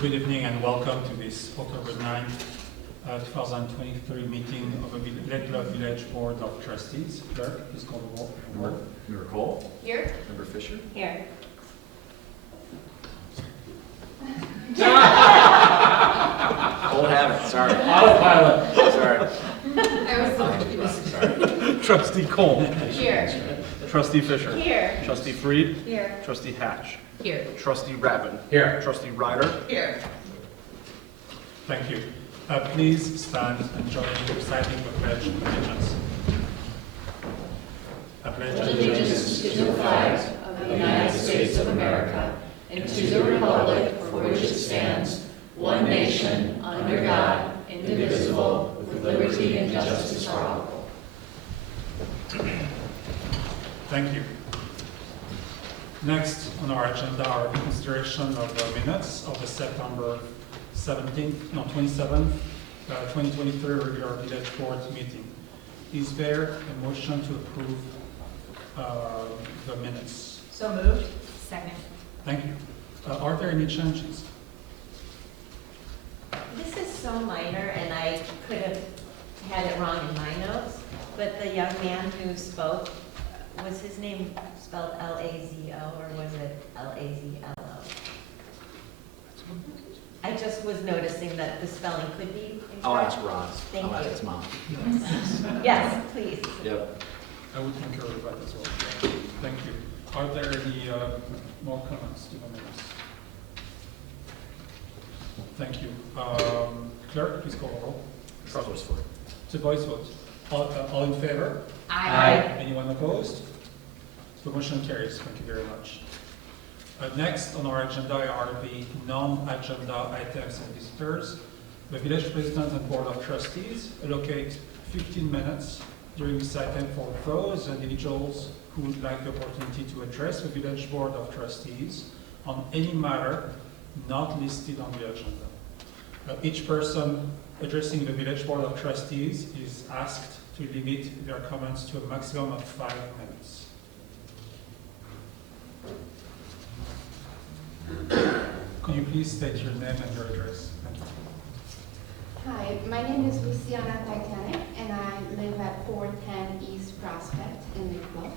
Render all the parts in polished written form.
Good evening and welcome to this October 9th, 2023 meeting of the Lake Bluff Village Board of Trustees. Clerk, please call the roll. Member Cole? Here. Member Fisher? Here. Old habit, sorry. Autopilot. Sorry. I was so confused. Sorry. Trustee Cole. Here. Trustee Fisher. Here. Trustee Freed. Here. Trustee Hatch. Here. Trustee Rabin. Here. Trustee Ryder. Here. Thank you. Please stand and join in reciting the Pledge of Allegiance. I pledge Allegiance to the flag of the United States of America and to the republic for which it stands, one nation, under God, indivisible, with liberty and justice for all. Thank you. Next on our agenda are consideration of the minutes of the September 27th, 2023 regular village board meeting. Is there a motion to approve the minutes? So moved. Second. Thank you. Are there any changes? This is so minor, and I could have had it wrong in my notes, but the young man who spoke, was his name spelled L-A-Z-O, or was it L-A-Z-L-O? I just was noticing that the spelling could be incorrect. I'll ask Roz. Thank I'll ask you. his mom. Yes, please. Yep. I would concur with that as well. Thank you. Are there any more comments to the minutes? Thank you. Clerk, please call the roll. Trustee Ford. It's a voice vote. All in favor? Aye. Anyone opposed? The motion carries. Thank you very much. Next on our agenda are the non-agenda items and visitors. The village president and board of trustees allocate 15 minutes during this item for those individuals who would like the opportunity to address the village board of trustees on any matter not listed on the agenda. Each person addressing the village board of trustees is asked to limit their comments to a maximum of 5 minutes. Could you please state your name and your address? Thank you. Hi, my name is Luciana Titanic, and I live at 410 East Prospect in Lake Bluff.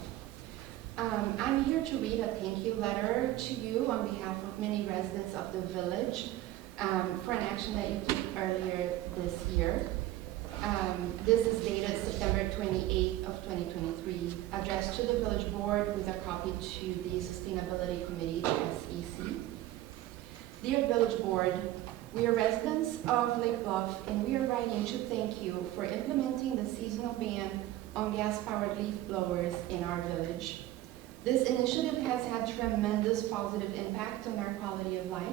I'm here to read a thank you letter to you on behalf of many residents of the village for an action that you took earlier this year. This is dated September 28th of 2023, addressed to the village board with a copy to the Sustainability Committee, SEC. Dear village board, we are residents of Lake Bluff, and we are writing to thank you for implementing the seasonal ban on gas-powered leaf blowers in our village. This initiative has had tremendous positive impact on our quality of life,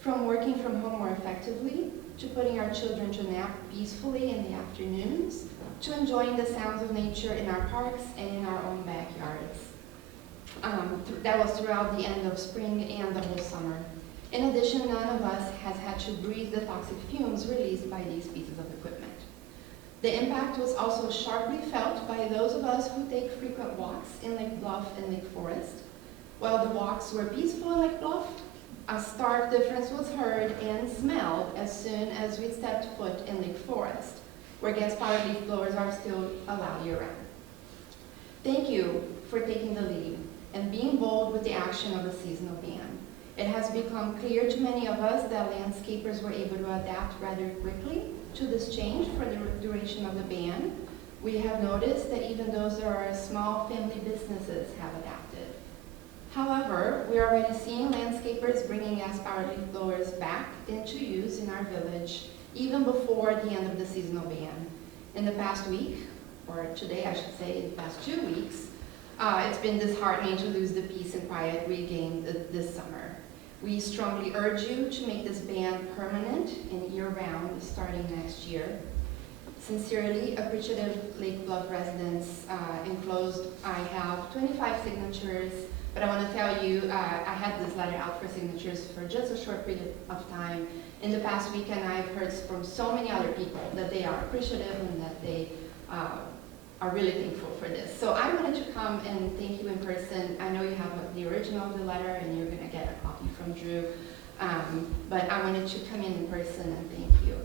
from working from home more effectively, to putting our children to nap peacefully in the afternoons, to enjoying the sounds of nature in our parks and in our own backyards. That was throughout the end of spring and the whole summer. In addition, none of us has had to breathe the toxic fumes released by these pieces of equipment. The impact was also sharply felt by those of us who take frequent walks in Lake Bluff and Lake Forest. While the walks were peaceful in Lake Bluff, a stark difference was heard and smelled as soon as we stepped foot in Lake Forest, where gas-powered leaf blowers are still allowed year-round. Thank you for taking the lead and being bold with the action of the seasonal ban. It has become clear to many of us that landscapers were able to adapt rather quickly to this change for the duration of the ban. We have noticed that even those that are small family businesses have adapted. However, we are already seeing landscapers bringing gas-powered leaf blowers back into use in our village, even before the end of the seasonal ban. In the past week, or today I should say, in the past 2 weeks, it's been disheartening to lose the peace and quiet we gained this summer. We strongly urge you to make this ban permanent and year-round starting next year. Sincerely appreciative Lake Bluff residents. Enclosed, I have 25 signatures, but I want to tell you, I had this letter out for signatures for just a short period of time. In the past weekend, I've heard from so many other people that they are appreciative and that they are really thankful for this. So I wanted to come and thank you in person. I know you have the original of the letter and you're going to get a copy from Drew. But I wanted to come in person and thank you.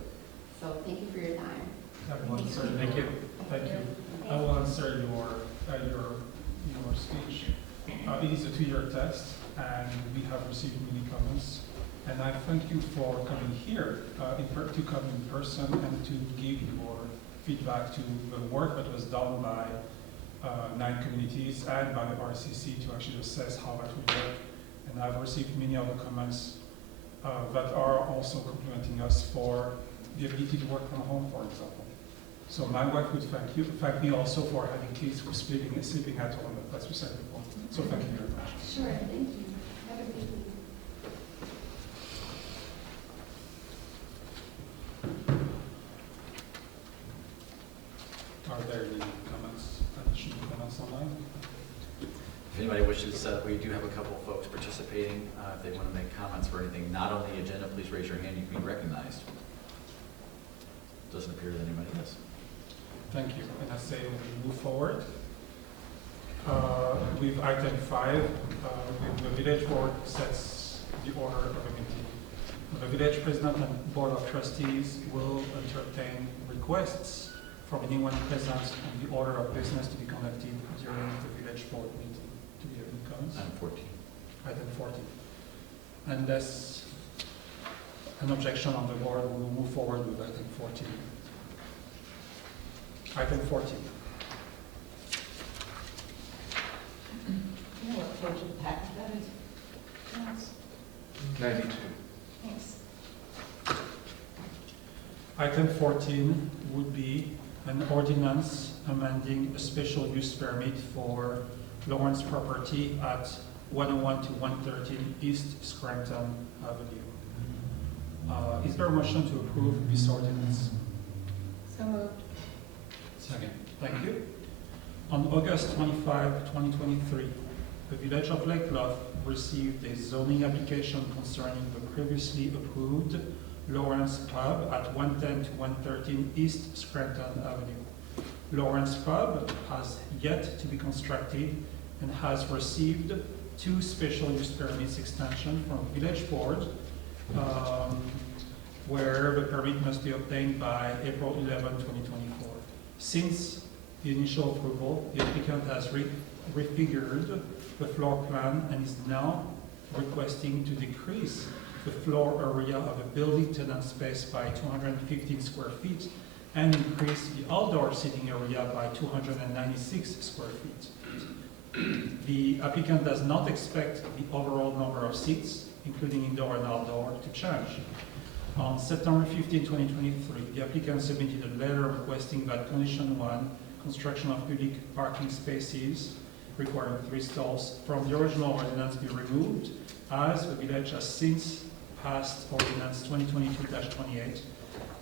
So thank you for your time. I will answer. Thank you. Thank you. I will answer your speech. It is a 2-year test, and we have received many comments. And I thank you for coming here, to come in person and to give your feedback to the work that was done by 9 communities and by RCC to actually assess how that would work. And I've received many other comments that are also complimenting us for the ability to work from home, for example. So my wife would thank me also for having kids who sleeping at home, as we said before. So thank you very much. Sure, thank you. Have a great week. Are there any comments, additional comments online? If anybody wishes, we do have a couple of folks participating. If they want to make comments for anything not on the agenda, please raise your hand. You can be recognized. Doesn't appear that anybody is. Thank you. And I say we move forward with item 5. The village board sets the order of the meeting. The village president and board of trustees will entertain requests from anyone present on the order of business to be conducted during the village board meeting. Do we have any comments? Item 14. Item 14. Unless an objection on the board, we will move forward with item 14. Item 14. You know what page of the packet that is? Yes. 92. Thanks. Item 14 would be an ordinance amending a special use permit for Lawrence property at 101 to 113 East Scranton Avenue. Is there a motion to approve this ordinance? So moved. Second. Thank you. On August 25, 2023, the Village of Lake Bluff received a zoning application concerning the previously approved Lawrence Pub at 110 to 113 East Scranton Avenue. Lawrence Pub has yet to be constructed and has received 2 special use permits extension from Village Board, where the permit must be obtained by April 11, 2024. Since the initial approval, the applicant has refigured the floor plan and is now requesting to decrease the floor area of a building tenant space by 215 square feet and increase the outdoor seating area by 296 square feet. The applicant does not expect the overall number of seats, including indoor and outdoor, to change. On September 15, 2023, the applicant submitted a letter requesting that Condition 1, construction of public parking spaces requiring 3 stalls from the original ordinance be removed, as the village has since passed Ordinance 2022-28,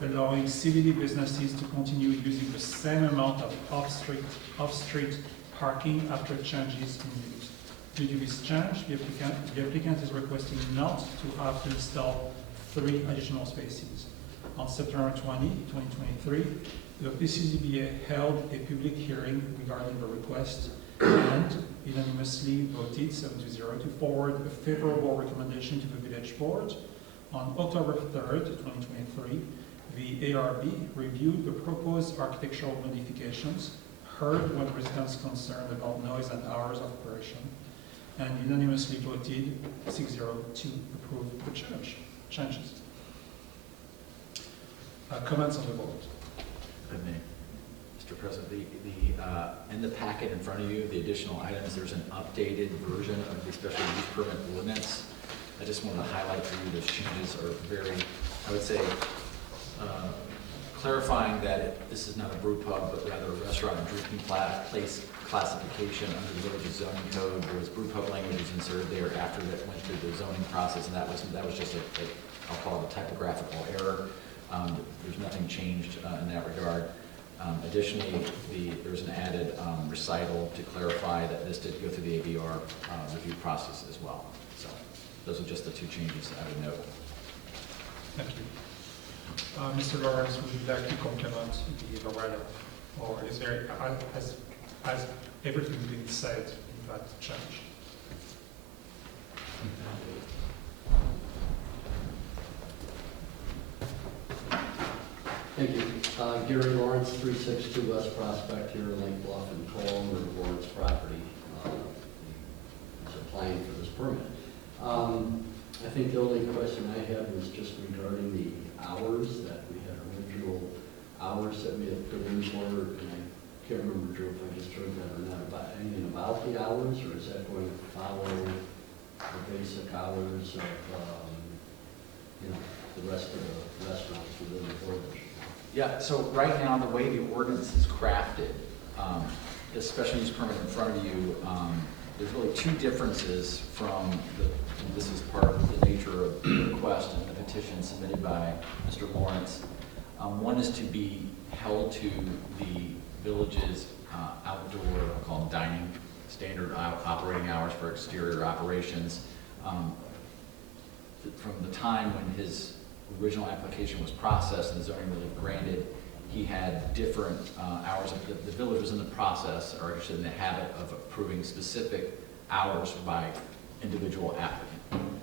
allowing CBD businesses to continue using the same amount of off-street parking after changes in use. Due to this change, the applicant is requesting not to have to install 3 additional spaces. On September 20, 2023, the PCZBA held a public hearing regarding the request and unanimously voted 7-0 to forward a favorable recommendation to the village board. On October 3rd, 2023, the ARB reviewed the proposed architectural modifications, heard what residents concerned about noise and hours of operation, and unanimously voted 6-0 to approve the changes. Comments on the board? If I may. Mr. President, in the packet in front of you, the additional items, there's an updated version of the special use permit ordinance. I just want to highlight for you those changes are very, I would say, clarifying that this is not a brew pub, but rather a restaurant and drinking place classification under the village's zoning code. There was brew pub languages inserted there after that went through the zoning process, and that was just I'll call it a typographical error. There's nothing changed in that regard. Additionally, there's an added recital to clarify that this did go through the ABR review process as well. So those are just the 2 changes I would note. Thank you. Mr. Lawrence, would you like to complement the write-up? Or is there, has everything been said in that change? Thank you. Gary Lawrence, 362 West Prospect here in Lake Bluff and co-owner of Lawrence property. Is applying for this permit. I think the only question I had was just regarding the hours, that we had original hours that we had put in for, and I can't remember, Drew, if I just heard that or not, about anything about the hours, or is that going to follow the basic hours of, the rest of the restaurants within the village? Yeah, so right now, the way the ordinance is crafted, the special use permit in front of you, there's really two differences from and this is part of the nature of the request and the petition submitted by Mr. Lawrence. One is to be held to the village's outdoor, I'll call them dining, standard operating hours for exterior operations. From the time when his original application was processed and the zoning relief granted, he had different hours. The village was in the process, or actually in the habit of approving specific hours by individual applicant,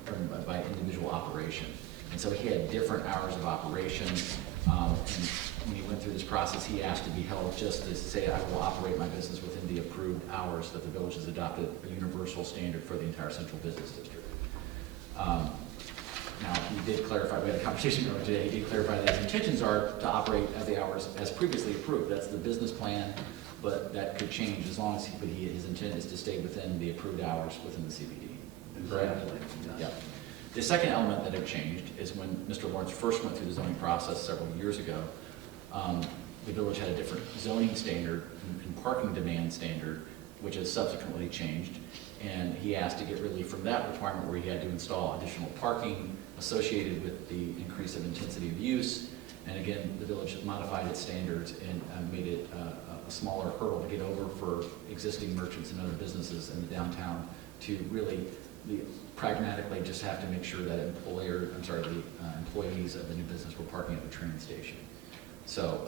or by individual operation. And so he had different hours of operation. And when he went through this process, he asked to be held just to say, I will operate my business within the approved hours that the village has adopted, a universal standard for the entire central business district. Now, he did clarify, we had a conversation earlier today, he did clarify that his intentions are to operate at the hours as previously approved. That's the business plan, but that could change as long as his intent is to stay within the approved hours within the CBD. Exactly. Yeah. The second element that had changed is when Mr. Lawrence first went through the zoning process several years ago, the village had a different zoning standard and parking demand standard, which has subsequently changed. And he asked to get relief from that requirement where he had to install additional parking associated with the increase of intensity of use. And again, the village modified its standards and made it a smaller hurdle to get over for existing merchants and other businesses in the downtown to really pragmatically just have to make sure that the employees of the new business were parking at the train station. So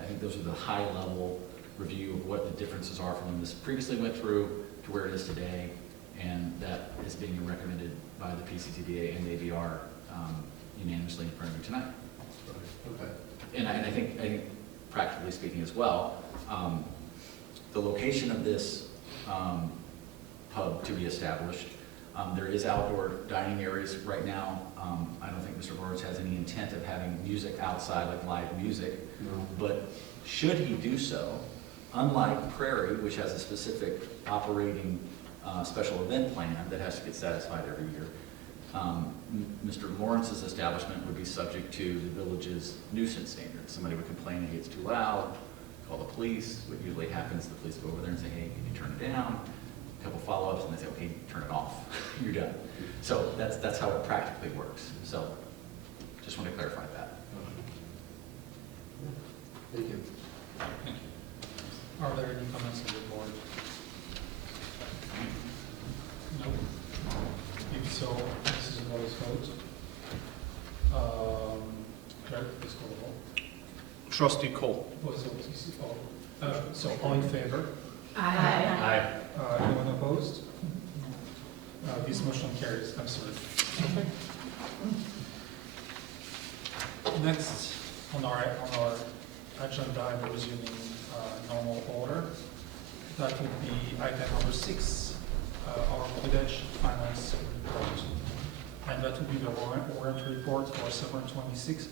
I think those are the high level review of what the differences are from when this previously went through to where it is today, and that is being recommended by the PCTDA and the ABR unanimously in front of you tonight. Okay. And I think practically speaking as well, the location of this pub to be established, there is outdoor dining areas right now. I don't think Mr. Lawrence has any intent of having music outside, like live music, No. but should he do so, unlike Prairie, which has a specific operating special event plan that has to get satisfied every year, Mr. Lawrence's establishment would be subject to the village's nuisance standards. Somebody would complain it gets too loud, call the police. What usually happens, the police go over there and say, hey, can you turn it down? A couple follow-ups, and they say, okay, turn it off. You're done. So that's how it practically works. So just want to clarify that. Thank you. Thank you. Are there any comments on the board? No? If so, this is a voice vote. Clerk, please call the roll. Trustee Cole. Voice vote, please. So all in favor? Aye. Anyone opposed? This motion carries. I'm sorry. Next on our agenda, and resuming normal order, that would be item number 6, our village finance report. And that would be the warrant report for September 26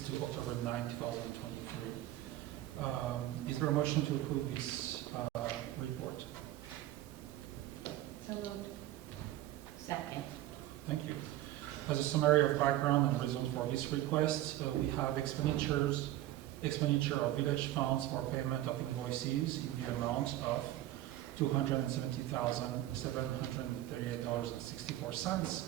to October 9, 2023. Is there a motion to approve this report? So moved. Second. Thank you. As a summary of background and reason for this request, we have expenditure of village funds for payment of invoices in the amount of $270,738.64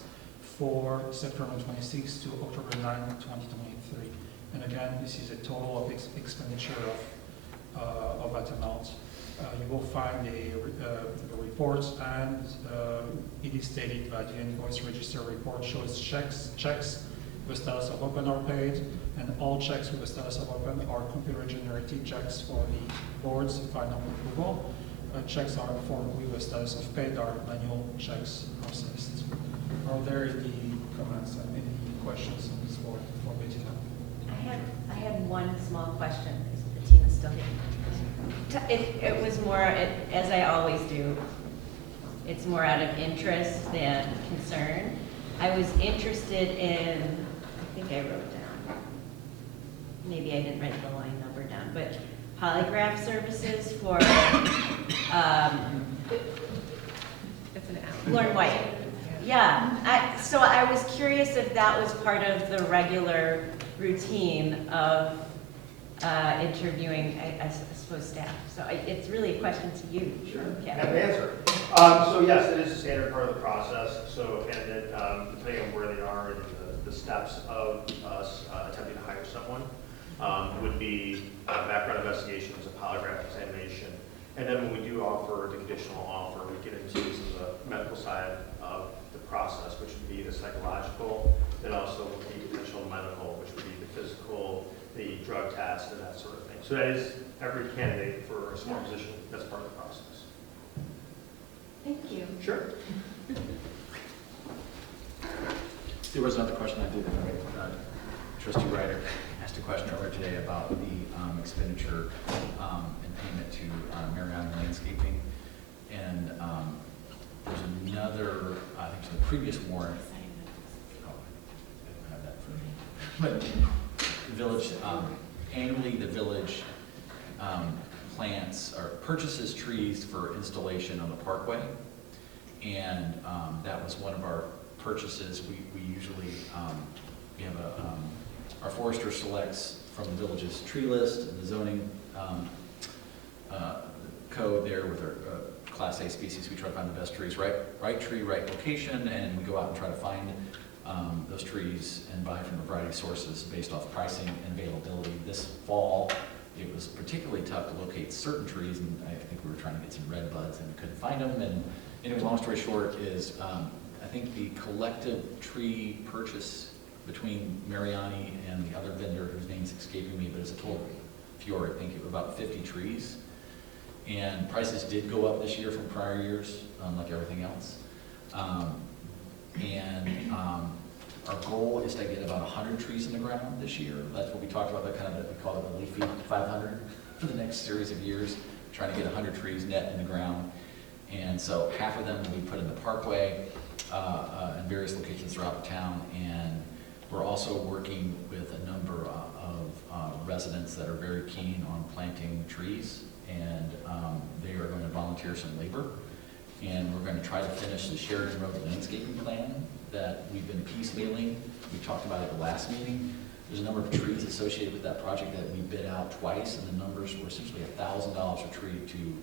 for September 26 to October 9, 2023. And again, this is a total of expenditure of that amount. You will find the report, and it is stated that the invoice register report shows checks with status of open or paid, and all checks with the status of open are computer-generated checks for the board's final approval. Checks are formed with the status of paid are manual checks processed. Are there any comments and any questions on this board for Betty? I had one small question. Is Bettina still here? It was more, as I always do, it's more out of interest than concern. I was interested in, I think I wrote down, maybe I didn't write the line number down, but polygraph services for Lauren White. Yeah, so I was curious if that was part of the regular routine of interviewing, I suppose, staff. So it's really a question to you. Sure, Kevin. have an answer. So yes, it is a standard part of the process. So, and then depending on where they are in the steps of us attempting to hire someone, would be background investigations, a polygraph examination, and then when we do offer the conditional offer, we get into some of the medical side of the process, which would be the psychological, then also the potential medical, which would be the physical, the drug test, and that sort of thing. So that is every candidate for a small position. That's part of the process. Thank you. Sure. There was another question I did, Trustee Ryder asked a question earlier today about the expenditure and payment to Mariana Landscaping. And there's another, I think it's the previous warrant. Oh, I don't have that for me. But the village, annually the village plants or purchases trees for installation on the parkway. And that was one of our purchases. We usually, we have our forester selects from the village's tree list and the zoning code there with our Class A species. We try to find the best trees, right tree, right location, and we go out and try to find those trees and buy from a variety of sources based off pricing and availability. This fall, it was particularly tough to locate certain trees, and I think we were trying to get some red buds and we couldn't find them. And anyway, long story short is, I think the collective tree purchase between Mariani and the other vendor, whose name's escaping me, but it's a total fjord, I think, of about 50 trees. And prices did go up this year from prior years, like everything else. Our goal is to get about 100 trees in the ground this year. That's what we talked about, that kind of, we call it the leafy 500 for the next series of years, trying to get 100 trees net in the ground. And so half of them will be put in the parkway in various locations throughout the town. And we're also working with a number of residents that are very keen on planting trees. And they are going to volunteer some labor. And we're going to try to finish the Sheridan Road landscaping plan that we've been piecemealing. We talked about it at the last meeting. There's a number of trees associated with that project that we bid out twice, and the numbers were essentially $1,000 a tree to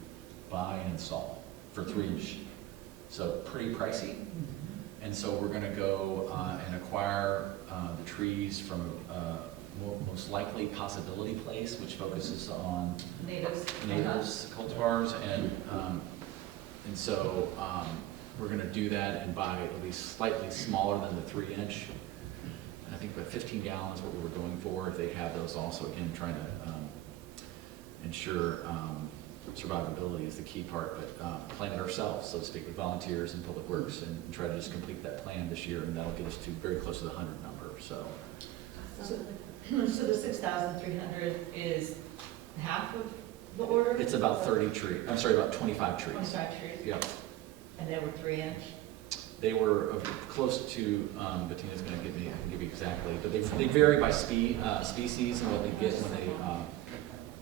buy and install for 3 inch. So pretty pricey. And so we're going to go and acquire the trees from most likely Possibility Place, which focuses on natives, cultivars, and so we're going to do that and buy at least slightly smaller than the 3 inch. And I think about 15 gallons is what we were going for. If they have those also, again, trying to ensure survivability is the key part, but plan it ourselves, so to speak, with volunteers and public works, and try to just complete that plan this year, and that'll get us to very close to the 100 number. So the 6,300 is half of the order? it's about 30 trees. I'm sorry, about 25 trees. 25 trees? Yep. And they were 3 inch? They were close to, Bettina's going to give me, I can give you exactly, but they vary by species and what they get when they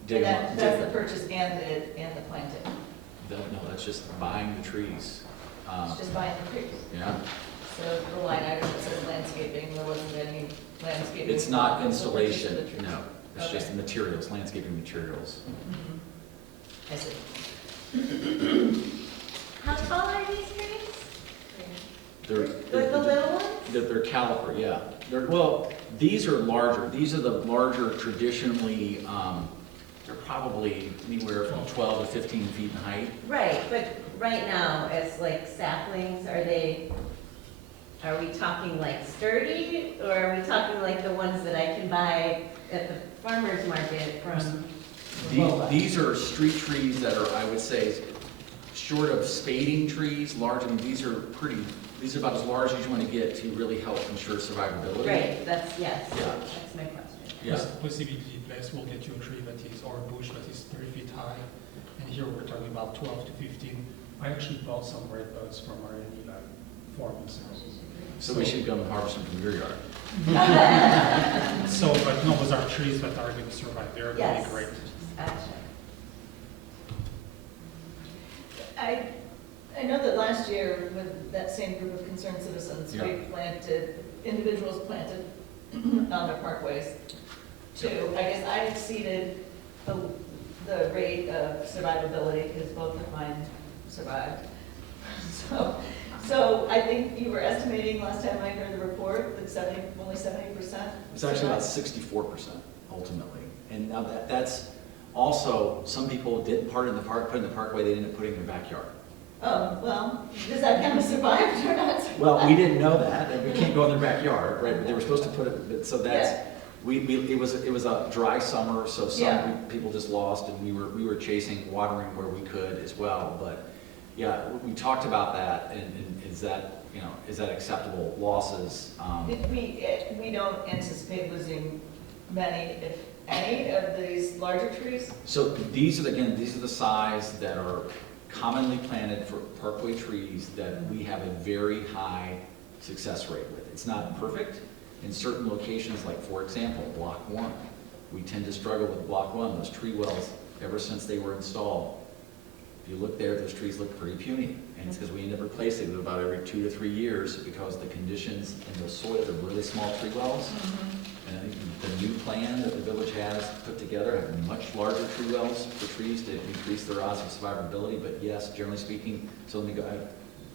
dig them up. That's the purchase and the planting? No, that's just buying the trees. It's just buying the trees? Yeah. So the line item that says landscaping, there wasn't any landscaping? It's not It's the purchase of installation, the trees? no. It's Okay. just the materials, landscaping materials. I see. How tall are these trees? They're The little ones? They're caliper, yeah. Well, these are larger. These are the larger traditionally, they're probably anywhere from 12 to 15 feet in height. Right, but right now, as like saplings, are we talking like sturdy, or are we talking like the ones that I can buy at the farmer's market from? These are street trees that are, I would say, short of spading trees, large. I mean, these are about as large as you want to get to really help ensure survivability. Right, yes, Yeah. that's my question. Yeah. Possibility place will get you a tree that is, or a bush that is 3 feet high, and here we're talking about 12 to 15. I actually bought some red buds from Mariani like 4 months ago. So we should go and harvest them from your yard. So, but no, those are trees that are going to survive. They're really Yes. great. Gotcha. I know that last year with that same group of concerned citizens, we individuals planted on their parkways too. I guess I exceeded the rate of survivability because both of mine survived. So I think you were estimating last time I heard the report that only 70%. It's actually about 64% ultimately. And now that's also, some people did part in the park, put in the parkway, they didn't put it in their backyard. Oh, well, does that count as survived or not survived? Well, we didn't know that, and we can't go in their backyard, right? But they were supposed to put it, but so that's, it was a dry summer, so people just lost, and we were chasing watering where we could as well. But yeah, we talked about that, and is that, is that acceptable losses? We don't anticipate losing many, if any, of these larger trees. So these are the size that are commonly planted for parkway trees that we have a very high success rate with. It's not perfect in certain locations, like for example, Block 1. We tend to struggle with Block 1. Those tree wells, ever since they were installed, if you look there, those trees look pretty puny. And it's because we end up replacing them about every 2 to 3 years because the conditions in the soil, they're really small tree wells. And I think the new plan that the village has put together have much larger tree wells for trees to increase their odds of survivability. But yes, generally speaking, so let me go,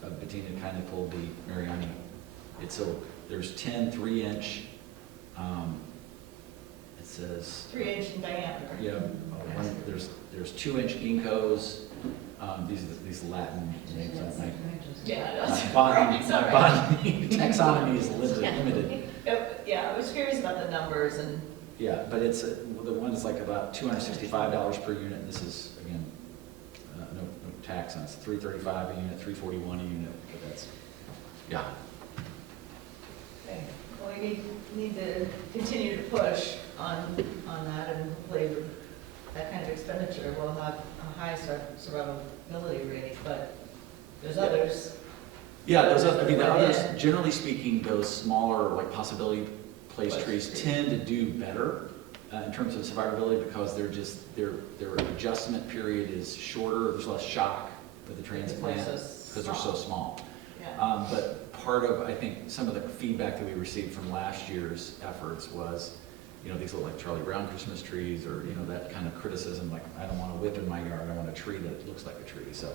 Bettina kind of pulled the Mariani. There's 10 3-inch, it says. 3-inch in diameter. Yeah, there's 2-inch ginkgos. These Latin names. Yeah. My botany taxonomy is limited. Yeah, I was curious about the numbers and. Yeah, but it's, the one is like about $265 per unit. This is, again, no tax on it. It's $335 a unit, $341 a unit, but that's, yeah. Okay. Well, we need to continue to push on that, and hopefully that kind of expenditure will have a high survivability rate, but there's others. Yeah, the others, generally speaking, those smaller, like possibility place trees tend to do better in terms of survivability because their adjustment period is shorter, there's less shock with the transplant because they're so small. Yeah. But part of, I think, some of the feedback that we received from last year's efforts was, these look like Charlie Brown Christmas trees, or, that kind of criticism, like, I don't want a whip in my yard, I want a tree that looks like a tree. So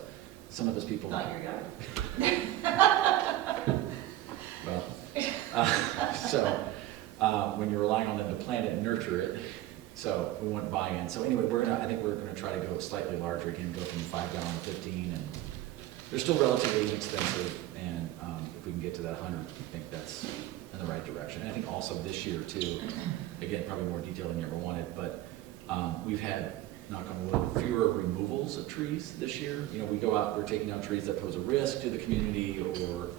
some of those people. Not your yard. Well, when you're relying on them to plant it and nurture it, so we want buy-in. So anyway, I think we're gonna try to go slightly larger again, go from 5 gallon to 15, and they're still relatively inexpensive, and if we can get to that 100, I think that's in the right direction. And I think also this year too, again, probably more detail than you ever wanted, but we've had, knock on wood, fewer removals of trees this year. We go out, we're taking down trees that pose a risk to the community, or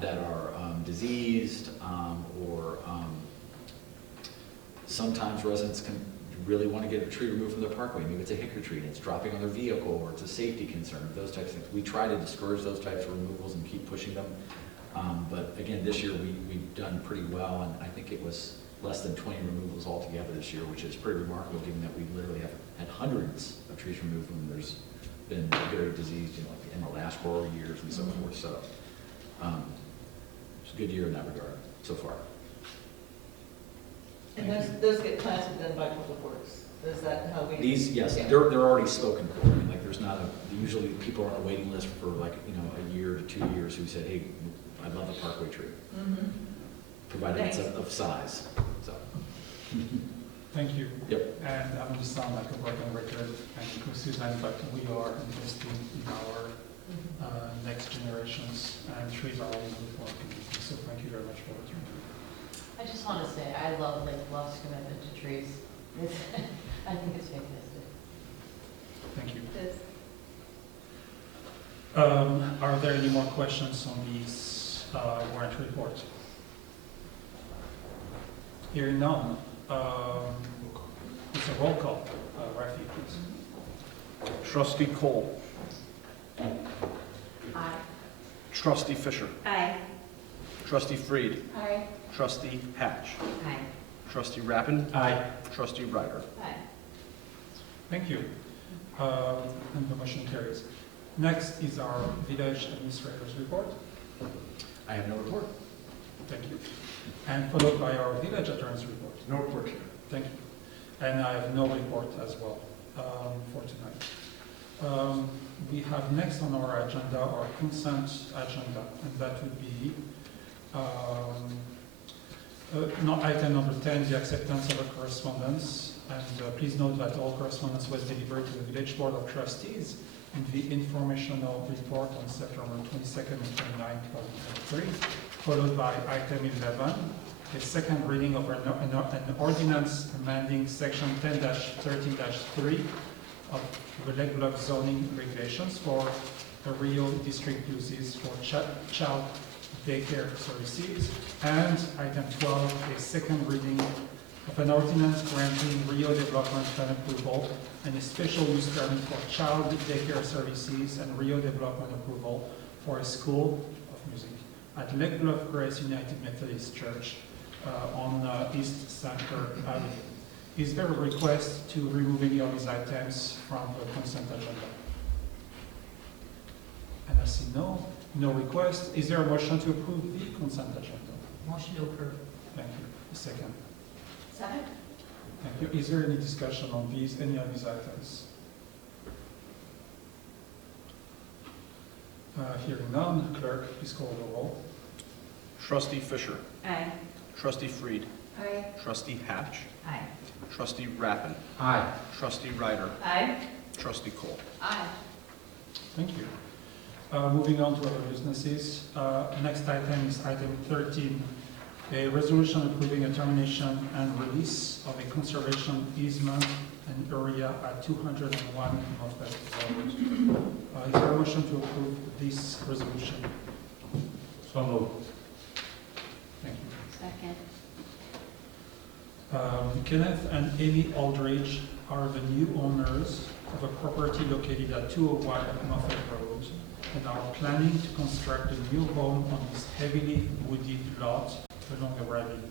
that are diseased, or sometimes residents can really want to get a tree removed from their parkway. Maybe it's a hickory tree and it's dropping on their vehicle, or it's a safety concern, those types of things. We try to discourage those types of removals and keep pushing them. But again, this year we've done pretty well, and I think it was less than 20 removals altogether this year, which is pretty remarkable given that we literally have had hundreds of trees removed when there's been very diseased, like in the last 4 years and so forth. So it's a good year in that regard so far. And those get planted then by Public Works? Is that how we? These, yes, Yeah. they're already spoken for. I mean, like, there's not usually people are on a waiting list for like, a year to 2 years who said, hey, I love the parkway tree, provided it's of size, so. Thank you. Yep. And I'm going to sound like a broken record, and Suzanne, but we are investing in our next generations, and trees are always good for our community. So thank you very much for what you're doing. I just want to say, I love Lake Bluff's commitment to trees. I think it's fantastic. Thank you. Yes. Are there any more questions on these warrant reports? Hearing none, It's a roll call. Rafi, please. Trustee Cole. Aye. Trustee Fisher. Aye. Trustee Freed. Aye. Trustee Hatch. Aye. Trustee Rappin. Aye. Trustee Ryder. Aye. Thank you. And the motion carries. Next is our village administrator's report. I have no report. Thank you. And followed by our village attorney's report. No report. Thank you. And I have no report as well for tonight. We have next on our agenda our consent agenda, and that would be item number 10, the acceptance of a correspondence. And please note that all correspondence was delivered to the Village Board of Trustees in the informational report on September 22nd and 29th, 2023, followed by item 11, a second reading of an ordinance amending section 10-13-3 of the Lake Bluff zoning regulations for the Rio district uses for child daycare services, and item 12, a second reading of an ordinance granting Rio Development Plan approval and a special use permit for child daycare services and Rio Development approval for a school of music at Lake Bluff Grace United Methodist Church on East Center Avenue. Is there a request to remove any of these items from the consent agenda? And I see no request. Is there a motion to approve the consent agenda? Motion to approve. Thank you. A second. Second? Thank you. Is there any discussion on any of these items? Hearing none, clerk, please call the roll. Trustee Fisher. Aye. Trustee Freed. Aye. Trustee Hatch. Aye. Trustee Rappin. Aye. Trustee Ryder. Aye. Trustee Cole. Aye. Thank you. Moving on to other businesses. Next item is item 13, a resolution approving a termination and release of a conservation easement and area at 201 Northwest Road. Is there a motion to approve this resolution? So moved. Thank you. Second. Kenneth and Amy Aldridge are the new owners of a property located at 201 Moffett Road and are planning to construct a new home on this heavily wooded lot along the ravine.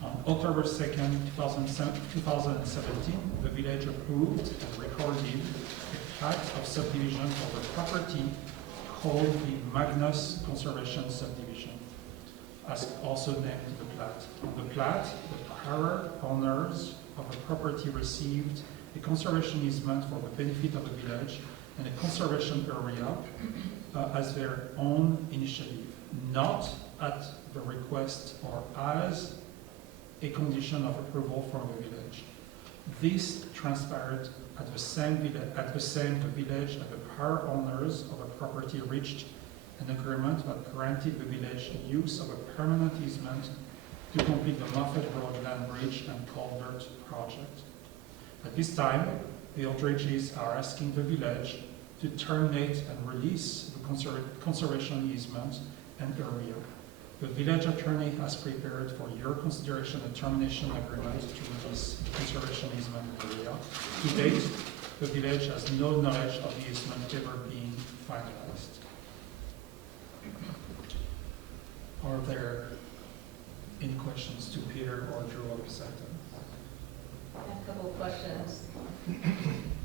On October 2nd, 2017, the village approved and recorded a plat of subdivision for the property called the Magnus Conservation Subdivision, as also named the plat. On the plat, the prior owners of the property received a conservation easement for the benefit of the village and a conservation area as their own initiative, not at the request or as a condition of approval from the village. This transpired at the same the village and the prior owners of the property reached an agreement that granted the village use of a permanent easement to complete the Moffett Road Land Bridge and Culvert project. At this time, the Aldridges are asking the village to terminate and release the conservation easement and area. The village attorney has prepared for your consideration a termination agreement to release the conservation easement area. To date, the village has no knowledge of the easement ever being finalized. Are there any questions to Peter or Drew on this item? I have a couple of questions.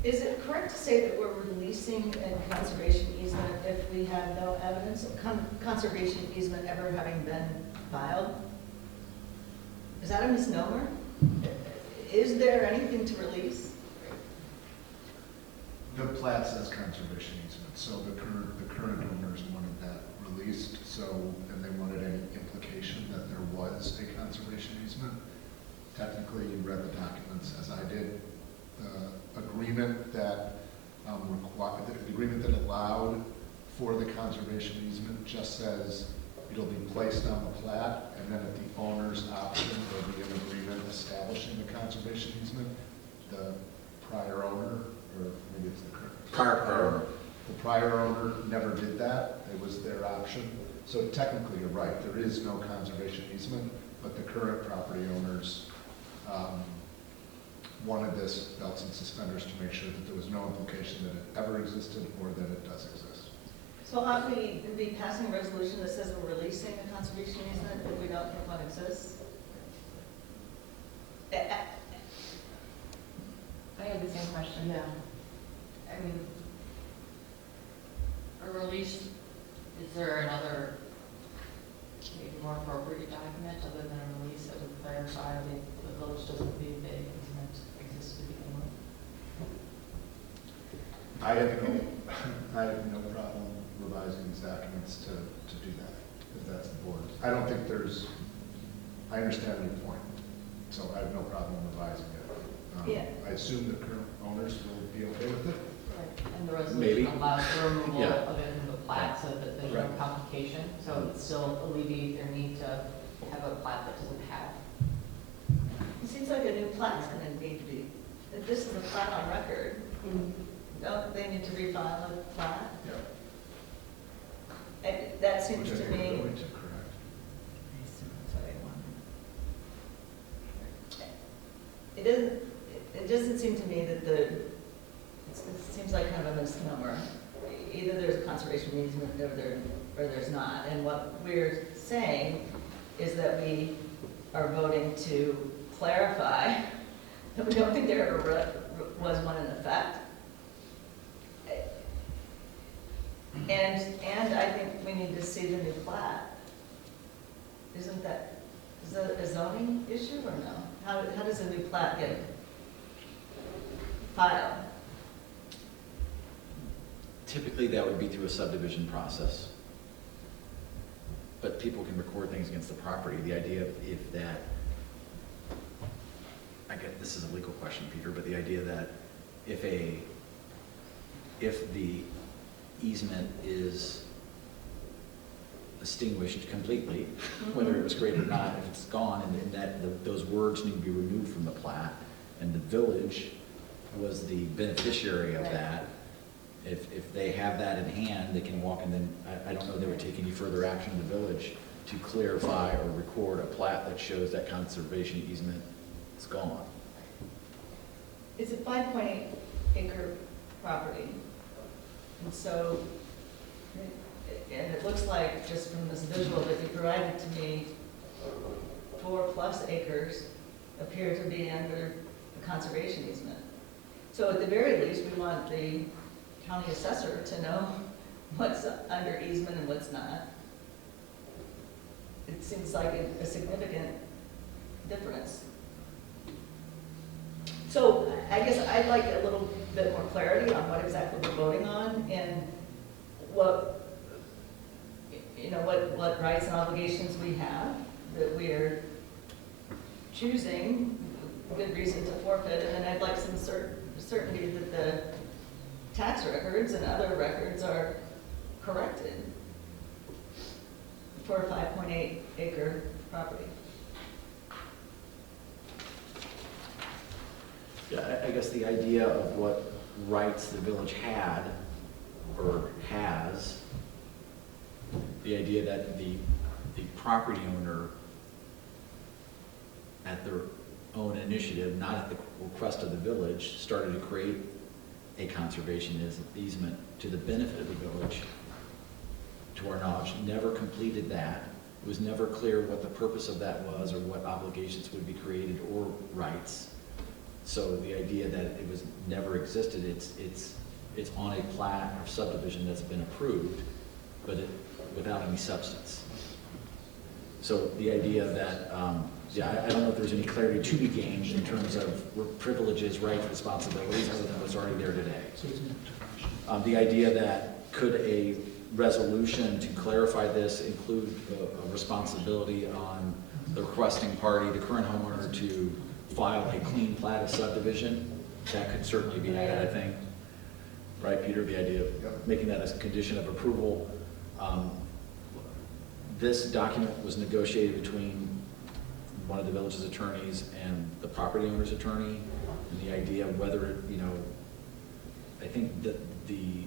Is it correct to say that we're releasing a conservation easement if we have no evidence of conservation easement ever having been filed? Is that a misnomer? Is there anything to release? The plat says conservation easement, so the current owners wanted that released, and they wanted any implication that there was a conservation easement. Technically, you read the documents as I did. The agreement that the agreement that allowed for the conservation easement just says it'll be placed on the plat, and then at the owner's option, there'll be an agreement establishing the conservation easement. The prior owner, or maybe it's the current. The prior owner never did that. It was their option. So technically, you're right. There is no conservation easement, but the current property owners wanted this belts and suspenders to make sure that there was no implication that it ever existed or that it does exist. So ought we be passing a resolution that says we're releasing a conservation easement if we don't think one exists? I had the same question. Yeah. I mean, a release, is there another, maybe more appropriate document other than a release that would clarify the village doesn't believe the easement exists to begin with? I have no problem revising these documents to do that, if that's the board. I don't think there's, I understand your point, so I have no problem revising it. Yeah. I assume the current owners will be okay with it. And the Maybe. resolution allows the removal Yeah. of it from the plat so that there's no Right. complication, so it still alleviate their need to have a plat that doesn't have. It seems like a new plat's gonna need to be, if this is a plat on record, don't they need to refile a plat? Yeah. That seems Which I to think we're me. going to, correct. It doesn't seem to me that it seems like kind of a misnomer. Either there's a conservation easement or there's not. And what we're saying is that we are voting to clarify that we don't think there ever was one in effect. And I think we need to see the new plat. Is that a zoning issue or no? How does a new plat get filed? Typically, that would be through a subdivision process. But people can record things against the property. The idea of if that, I get, this is a legal question, Peter, but the idea that if the easement is extinguished completely, whether it was created or not, if it's gone, and that those words need to be removed from the plat, and the village was the beneficiary of Right. that, if they have that in hand, they can walk and then, I don't know they would take any further action in the village to clarify or record a plat that shows that conservation easement is gone. It's a 5.8 acre property. And so, and it looks like, just from this visual that you provided to me, 4+ acres appear to be under the conservation easement. So at the very least, we want the county assessor to know what's under easement and what's not. It seems like a significant difference. So I guess I'd like a little bit more clarity on what exactly we're voting on and what rights and obligations we have that we're choosing, good reason to forfeit, and then I'd like some certainty that the tax records and other records are corrected for a 5.8 acre property. Yeah, I guess the idea of what rights the village had or has, the idea that the property owner at their own initiative, not at the request of the village, started to create a conservation easement to the benefit of the village, to our knowledge, never completed that. It was never clear what the purpose of that was or what obligations would be created or rights. So the idea that it was never existed, it's on a plat or subdivision that's been approved, but without any substance. So the idea that, I don't know if there's any clarity to be gained in terms of privileges, rights, responsibilities, other than what's already there today. The idea that could a resolution to clarify this include a responsibility on the requesting party, the current homeowner, to file a clean plat of subdivision? That could certainly be added, I think. Right, Peter, the idea of making that as a condition of approval. This document was negotiated between one of the village's attorneys and the property owner's attorney, and the idea of whether it, I think that the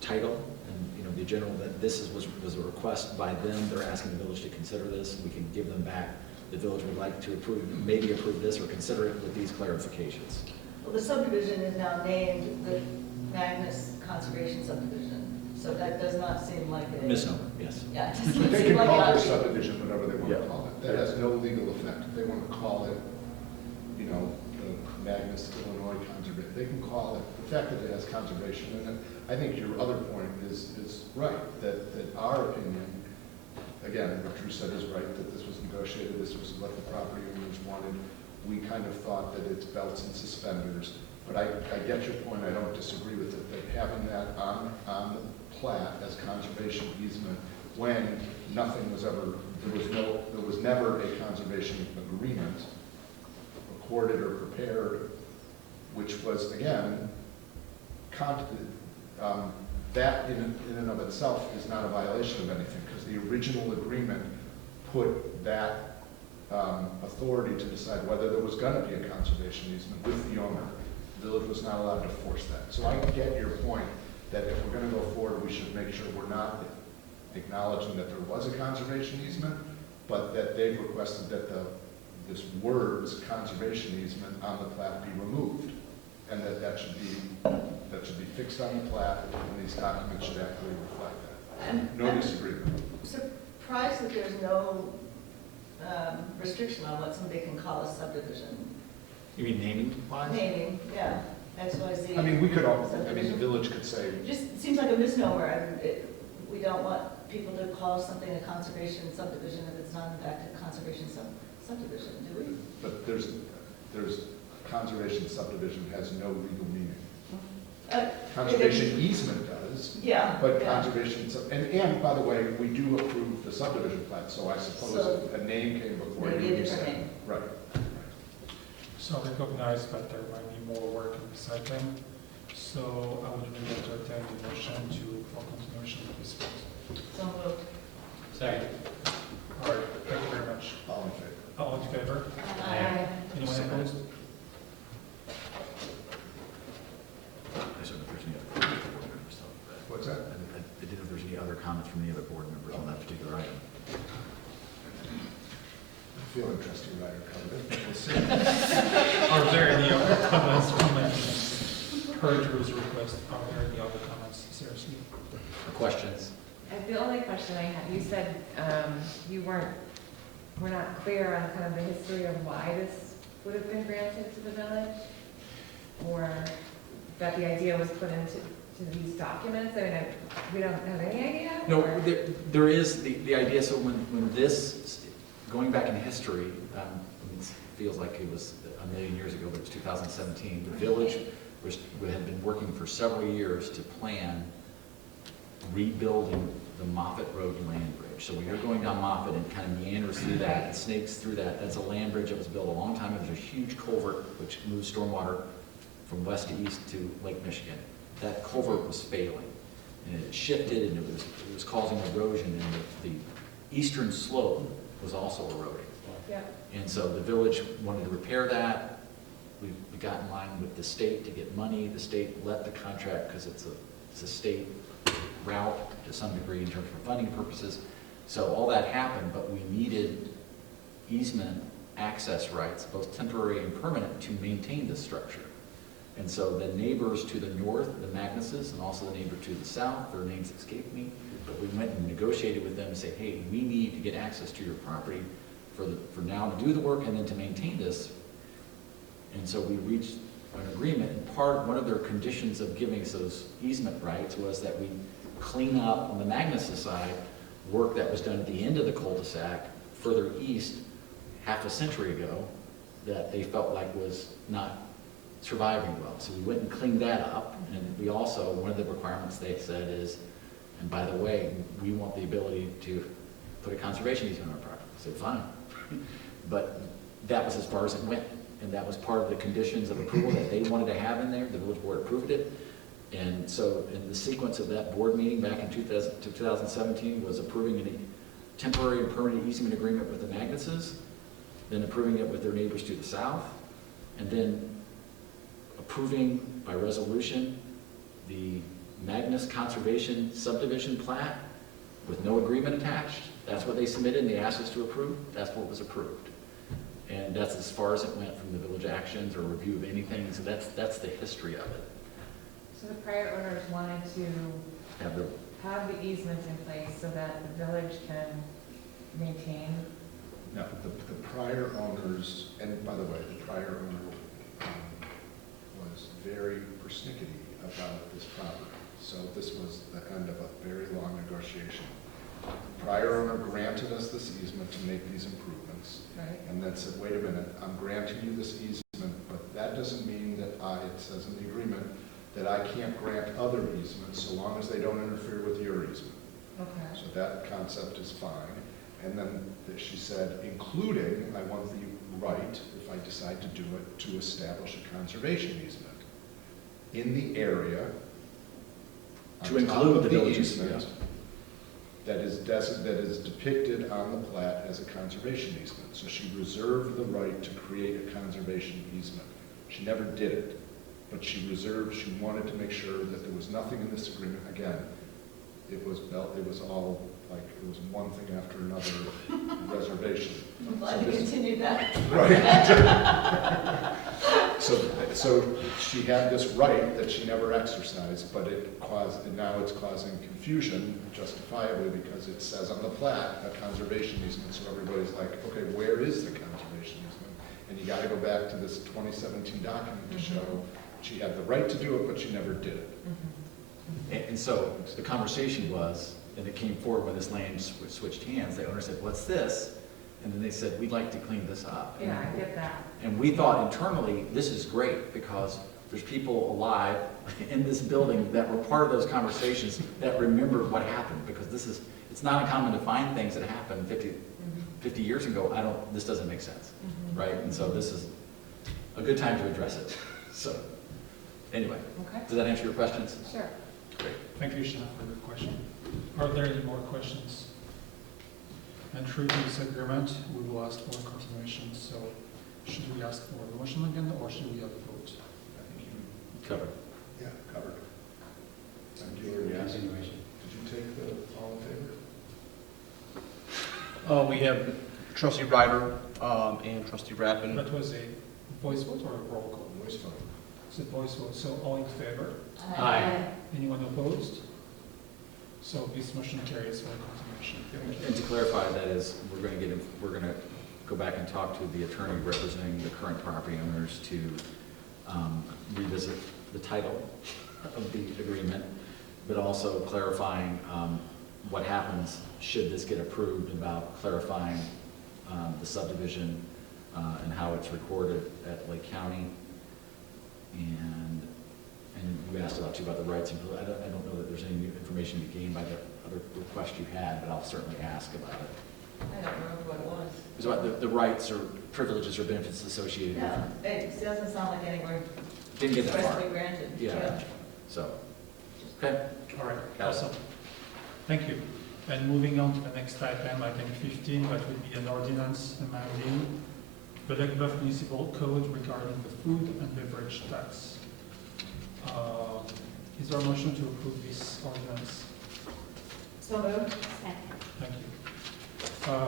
title and, the general, that this was a request by them, they're asking the village to consider this, we can give them back the village would like to approve, maybe approve this or consider it with these clarifications. Well, the subdivision is now named the Magnus Conservation Subdivision, so that does not seem like a. Misnomer, yes. Yeah, it But doesn't they seem can like call their a. subdivision whatever they want to Yeah. call it. That has no legal effect. If they want to call it, you know, the Magnus Illinois Conservation, they can call it, the fact that it has conservation in it. I think your other point is right, that our opinion, again, what Drew said is right, that this was negotiated, this was what the property owners wanted. We kind of thought that it's belts and suspenders, but I get your point, I don't disagree with it, that having that on the plat as conservation easement when nothing was ever, there was never a conservation agreement recorded or prepared, which was, again, that in and of itself is not a violation of anything, because the original agreement put that authority to decide whether there was going to be a conservation easement with the owner. The village was not allowed to force that. So I get your point that if we're going to go forward, we should make sure we're not acknowledging that there was a conservation easement, but that they've requested that this words conservation easement on the plat be removed, and that should be fixed on the plat, and these documents should actually reflect that. No disagreement. Surprised that there's no restriction on what somebody can call a subdivision. You mean naming wise? Naming, yeah, XYZ. I mean, we could all, I mean, the subdivision. village could say, Just seems like a misnomer, and we don't want people to call something a conservation subdivision if it's not in fact a conservation subdivision, do we? but there's conservation subdivision has no legal meaning. Conservation easement does, Yeah. but yeah. conservation, and by the way, we do approve the subdivision plat, so I suppose So, a name came before maybe you. a different said- name. Right. So I recognize that there might be more work in recycling, so I would really like to entertain the motion for continuation of this vote. So moved. Second. All right, thank you very much. All in favor? All in favor? Aye. Anyone opposed? I don't know if there's any other comments from board members, so, What's that? I didn't know if there's any other comments from any other board members on that particular item. I feel trustee Ryder covered it. We'll see. Are there any other comments from per Drew's request? Are there any other comments? Seriously? Questions? The only question I had, you said we're not clear on kind of the history of why this would have been granted to the village? Or that the idea was put into these documents? I mean, we don't have any idea? No, or- there is the idea, so when this, going back in history, it feels like it was a million years ago, but it's 2017, the village had been working for several years to plan rebuilding the Moffett Road land bridge. So when you're going down Moffett and kind of meanders through that and snakes through that, that's a land bridge that was built a long time ago. There's a huge culvert which moves stormwater from west to east to Lake Michigan. That culvert was failing, and it shifted, and it was causing erosion, and the eastern slope was also eroding. Yeah. And so the village wanted to repair that. We got in line with the state to get money. The state let the contract, because it's a state route to some degree in terms of funding purposes. So all that happened, but we needed easement access rights, both temporary and permanent, to maintain this structure. And so the neighbors to the north, the Magnuses, and also the neighbor to the south, their names escape me, but we went and negotiated with them and said, hey, we need to get access to your property for now to do the work and then to maintain this. And so we reached an agreement, and one of their conditions of giving us those easement rights was that we clean up on the Magnuses side work that was done at the end of the cul-de-sac further east half a century ago that they felt like was not surviving well. So we went and cleaned that up, and we also, one of the requirements they said is, and by the way, we want the ability to put a conservation easement on our property. I said, fine. But that was as far as it went, and that was part of the conditions of approval that they wanted to have in there. The village board approved it. And so in the sequence of that board meeting back in 2017 was approving a temporary and permanent easement agreement with the Magnuses, then approving it with their neighbors to the south, and then approving by resolution the Magnus Conservation Subdivision plat with no agreement attached. That's what they submitted and they asked us to approve. That's what was approved. And that's as far as it went from the village actions or review of anything, so that's the history of it. So the prior owners wanted to Have the, have the easements in place so that the village can maintain. No, the prior owners, and by the way, the prior owner was very persnickety about this property. So this was the end of a very long negotiation. The prior owner granted us this easement to make these improvements, Right. and then said, wait a minute, I'm granting you this easement, but that doesn't mean that it says in the agreement, that I can't grant other easements so long as they don't interfere with your easement. Okay. So that concept is fine. And then she said, including, I want the right, if I decide to do it, to establish a conservation easement in the area. To on top include of the village's, easement that is depicted on the plat as a conservation easement. So she reserved the right to create a conservation easement. She never did it, but she wanted to make sure that there was nothing in this agreement. Again, it was all like, it was one thing after another reservation. I'm glad you continued that. Right. So she had this right that she never exercised, but now it's causing confusion justifiably because it says on the plat a conservation easement, so everybody's like, okay, where is the conservation easement? And you gotta go back to this 2017 document to show she had the right to do it, but she never did it. and so the conversation was, and it came forward when this land switched hands, the owner said, what's this? And then they said, we'd like to clean this up. Yeah, I get that. And we thought internally, this is great because there's people alive in this building that were part of those conversations that remember what happened, because it's not uncommon to find things that happened 50 years ago. This doesn't make sense, right? And so this is a good time to address it. So anyway, Okay. does that answer your questions? Sure. Great. Thank you, Shanna, for your question. Are there any more questions? And through this agreement, we will ask for a continuation. So should we ask for a motion again, or should we have a vote? I think you, Covered. yeah, covered. And you already asked. Did you take the all in favor? We have trustee Ryder and trustee Rappin. That was a voice vote or a roll call? Voice vote. It's a voice vote, so all in favor? Aye. Anyone opposed? So this motion carries for continuation. And to clarify, that is, we're going to go back and talk to the attorney representing the current property owners to revisit the title of the agreement, but also clarifying what happens should this get approved, about clarifying the subdivision and how it's recorded at Lake County. And you asked about too about the rights. I don't know that there's any new information to be gained by the other request you had, but I'll certainly ask about it. I don't remember what it was. It was about the rights or privileges or benefits associated with No, it doesn't sound like anywhere Didn't get that far. expressly granted. Yeah. So, okay. All right, Got it. awesome. Thank you. And moving on to the next item, item 15, that would be an ordinance amending the Lake Bluff Municipal Code regarding the food and beverage tax. Is there a motion to approve this ordinance? So moved. Thank you.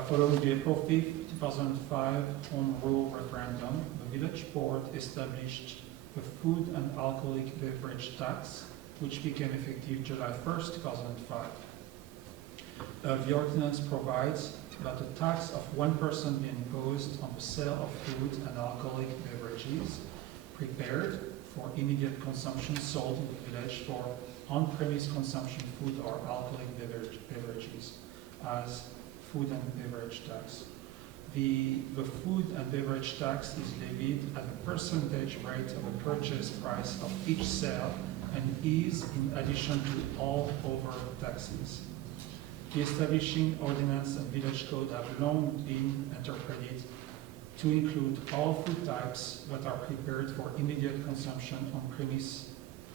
Following the April 5th, 2005 Home Rule referendum, the village board established the food and alcoholic beverage tax, which became effective July 1st, 2005. The ordinance provides that a tax of 1% be imposed on the sale of food and alcoholic beverages prepared for immediate consumption sold in the village for on-premise consumption food or alcoholic beverages as food and beverage tax. The food and beverage tax is levied at a percentage rate of the purchase price of each sale and is in addition to all other taxes. The establishing ordinance and village code have long been interpreted to include all food types that are prepared for immediate consumption on premise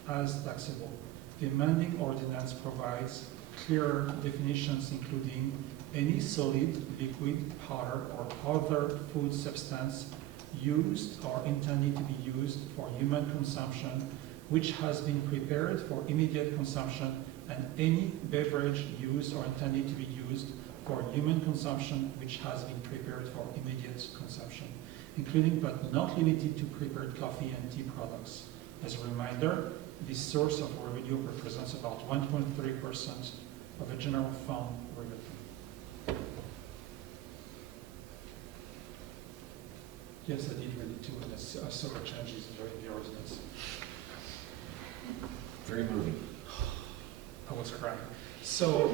as taxable. The amending ordinance provides clearer definitions including any solid, liquid, powder, or other food substance used or intended to be used for human consumption which has been prepared for immediate consumption, and any beverage used or intended to be used for human consumption which has been prepared for immediate consumption. including but not limited to prepared coffee and tea products. As a reminder, this source of revenue represents about 1.3% of the general fund revenue. Yes, I did really too, and I saw the changes in the ordinance. Very moving. I was crying. So,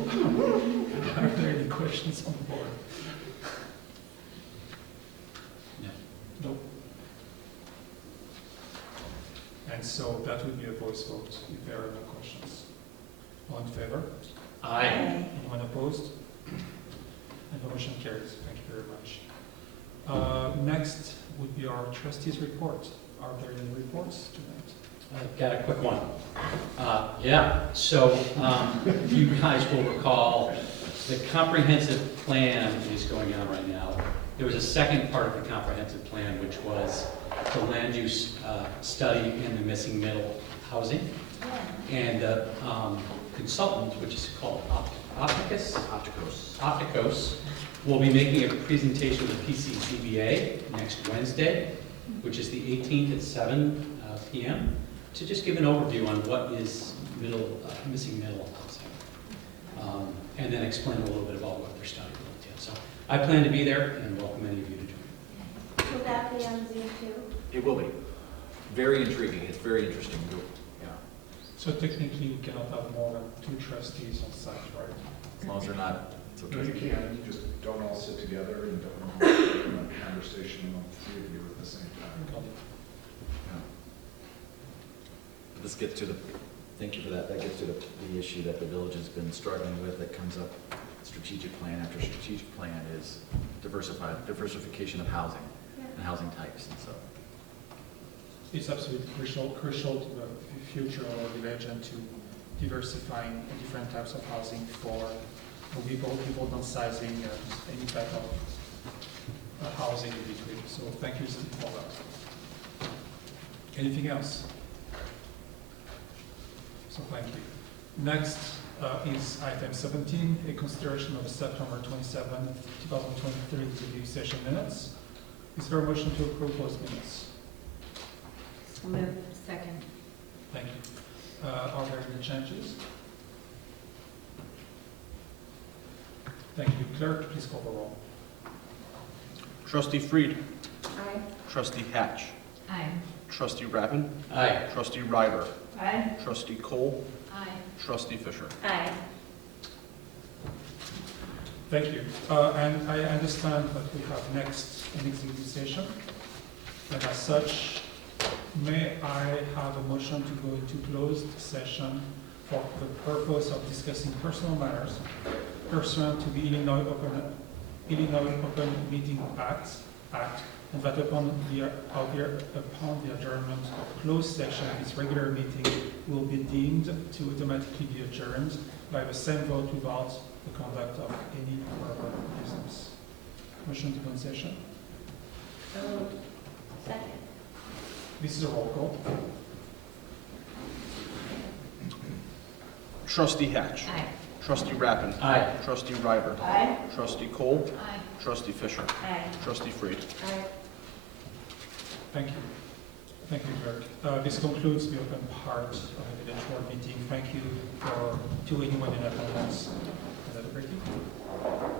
are there any questions on the board? No. Nope. And so that would be a voice vote if there are no questions. All in favor? Aye. Anyone opposed? And the motion carries. Thank you very much. Next would be our trustees' report. Are there any reports tonight? I've got a quick one. So you guys will recall the comprehensive plan is going on right now. There was a second part of the comprehensive plan, which was the land use study in the missing middle housing. And the consultant, which is called Opticos, will be making a presentation to the PCCBA next Wednesday, which is the 18th at 7 p.m. to just give an overview on what is missing middle housing, and then explain a little bit about what their study will entail. So I plan to be there and welcome any of you to join. Will that be on Zoom too? It will be. Very intriguing. It's very interesting. Yeah. So technically, you cannot have more than 2 trustees on site, right? As long as they're not. It's No, okay. you can, you just don't all sit together and don't all have a conversation among 3 of you at the same time. Got it. Yeah. But this gets to the, thank you for that, that gets to the issue that the village has been struggling with that comes up, strategic plan after strategic plan is diversification of housing and housing types, and so. It's absolutely crucial to the future of our village and to diversifying different types of housing for people downsizing, any type of housing in between. So thank you, Steve, for that. Anything else? So thank you. Next is item 17, a consideration of the September 27th, 2023 review session minutes. Is there a motion to approve those minutes? Move. Second. Thank you. Are there any changes? Thank you. Clerk, please call the roll. Trustee Fried. Aye. Trustee Hatch. Aye. Trustee Rappin. Aye. Trustee Ryder. Aye. Trustee Cole. Aye. Trustee Fisher. Aye. Thank you. And I understand that we have next an executive session. And as such, may I have a motion to go into closed session for the purpose of discussing personal matters pursuant to the Illinois Open Meeting Act, and that upon the adjournment of closed session, this regular meeting will be deemed to automatically be adjourned by the same vote without the conduct of any further business. Motion to go in session. Second. This is a roll call. Trustee Hatch. Aye. Trustee Rappin. Aye. Trustee Ryder. Aye. Trustee Cole. Aye. Trustee Fisher. Aye. Trustee Fried. Aye. Thank you. Thank you, Clerk. This concludes the open part of the village board meeting. Thank you to anyone in attendance. Have a great evening.